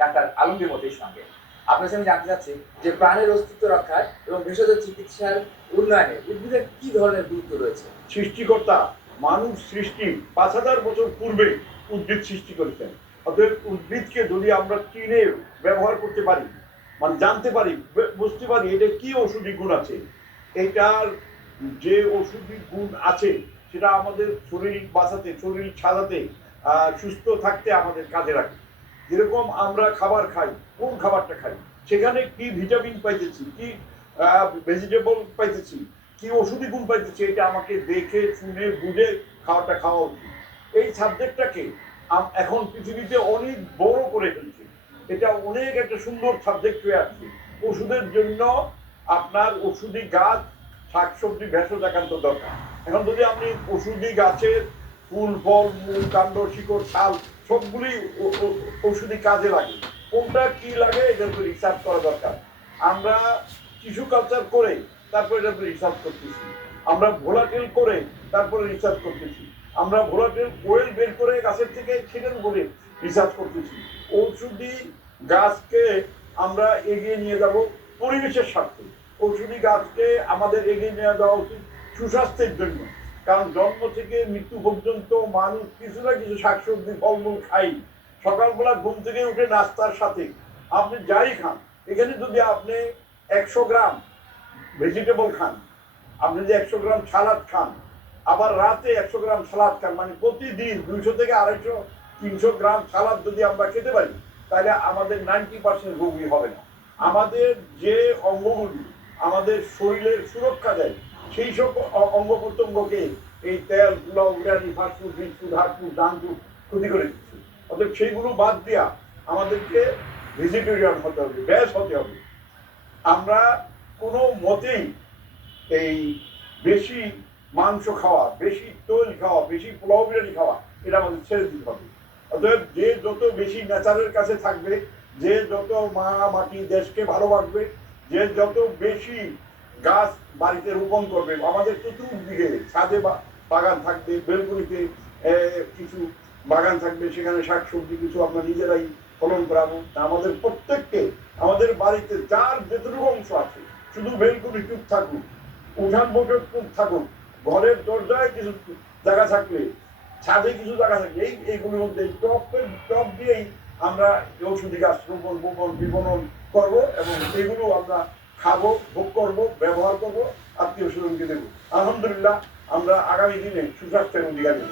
Doctor সঙ্গে। আপনার জানতে চাচ্ছি যে প্রাণের অস্তিত্ব রক্ষায় এবং ভেষজ চিকিৎসার উন্নয়নে উদ্ভিদের কি ধরনের গুরুত্ব রয়েছে? সৃষ্টিকর্তা সৃষ্টি পাঁচ হাজার বছর পূর্বে উদ্ভিদ সৃষ্টি করেছেন। উদ্ভিদকে যদি আমরা চিনে ব্যবহার করতে পারি মানে জানতে পারি বুঝতে পারি এটা কি ওষুধি গুণ আছে, এটার যে ওষুধি গুণ আছে, সেটা আমাদের শরীর বাঁচাতে, শরীর সাজাতে সুস্থ থাকতে আমাদের কাজে রাখে যেরকম আমরা খাবার খাই, কোন খাবারটা খাই? সেখানে কি ভিটামিন পাইতেছি, কি ভেজিটেবল পাইতেছি, কি ওষুধি গুণ পাইতেছি, এটা আমাকে দেখে, শুনে, বুঝে খাওয়াটা খাওয়া উচিত। এই সাবজেক্টটাকে এখন পৃথিবীতে অনেক বড় করে ফেলছে। এটা অনেক একটা সুন্দর সাবজেক্ট হয়ে আসছে। ওষুধের জন্য আপনার ওষুধি গাছ, শাকসবজি, ভেষজ একান্ত দরকার। এখন যদি আপনি ওষুধি গাছের ফুল ফল মূল, কাণ্ড, শিকড়, ছাল, সবগুলি ও- কাজে লাগে। কোনটা কি লাগে এটার উপর রিসার্চ করা দরকার। আমরা টিস্যু কালচার করে তারপরে এটার উপর রিসার্চ করতেছি। আমরা ভোলাটেল করে তারপরে রিসার্চ করতেছি। আমরা ভোলাটেল ওয়েল বের করে গাছের থেকে সেটার উপরে রিসার্চ করতেছি। ঔষধি গাছকে আমরা এগিয়ে নিয়ে যাব পরিবেশের স্বার্থে। ঔষধি গাছকে আমাদের এগিয়ে নিয়ে যাওয়া উচিত সুস্বাস্থ্যের জন্য। কারণ জন্ম থেকে মৃত্যু পর্যন্ত মানুষ কিছু না কিছু শাকসবজি, ফলমূল খাই সকালবেলা ঘুম থেকে উঠে নাস্তার সাথে। আপনি যাই খান। এখানে যদি আপনি একশো গ্রাম ভেজিটেবল খান, আপনি যদি একশো গ্রাম সালাদ খান, আবার রাতে একশো গ্রাম সালাদ খান মানে প্রতিদিন দুইশো থেকে আড়াইশো, তিনশো গ্রাম সালাদ যদি আমরা খেতে পারি, তাহলে আমাদের নাইনটি পার্সেন্ট রোগী হবে না। আমাদের যে অঙ্গগুলি আমাদের শরীরের সুরক্ষা দেয় সেই সব অঙ্গ প্রত্যঙ্গকে এই তেল pulao biryani fast food biscuit হাটফুড junk food ক্ষতি করে দিচ্ছে। অতএব সেইগুলো বাদ দিয়া আমাদেরকে ভেজিটেরিয়ান হতে হবে ব্যাস হতে হবে। আমরা কোনো মতেই এই বেশি মাংস খাওয়া, বেশি তৈল খাওয়া, বেশি পোলাও বিরিয়ানি খাওয়া, এটা আমাদের ছেড়ে দিতে হবে। অতএব যে যত বেশি নেচারের কাছে থাকবে, যে যত মা মাটি দেশকে ভালোবাসবে, যে যত বেশি গাছ বাড়িতে রোপণ করবে, আমাদের চতুর্দিকে ছাদে বাগান থাকবে, বেলকুনিতে কিছু বাগান থাকবে, সেখানে শাকসবজি কিছু আমরা নিজেরাই ফলন করাবো। আমাদের প্রত্যেককে, আমাদের বাড়িতে যার যেটুকু অংশ আছে, শুধু বেলকুনি টুক থাকুক, উঠান বসত টুক থাকুক, ঘরের দরজায় কিছু জায়গা থাকলে, ছাদে কিছু জায়গা থাকলে, এই, এইগুলোর মধ্যে টপের, টপ দিয়েই আমরা ঔষধি গাছ রোপণ বোপন বিপণন করব এবং এগুলো আমরা খাব ভোগ করব ব্যবহার করব আত্মীয় স্বজনকে দেবো আলহামদুলিল্লাহ আমরা আগামী দিনে সুস্বাস্থ্যের অধিকারী।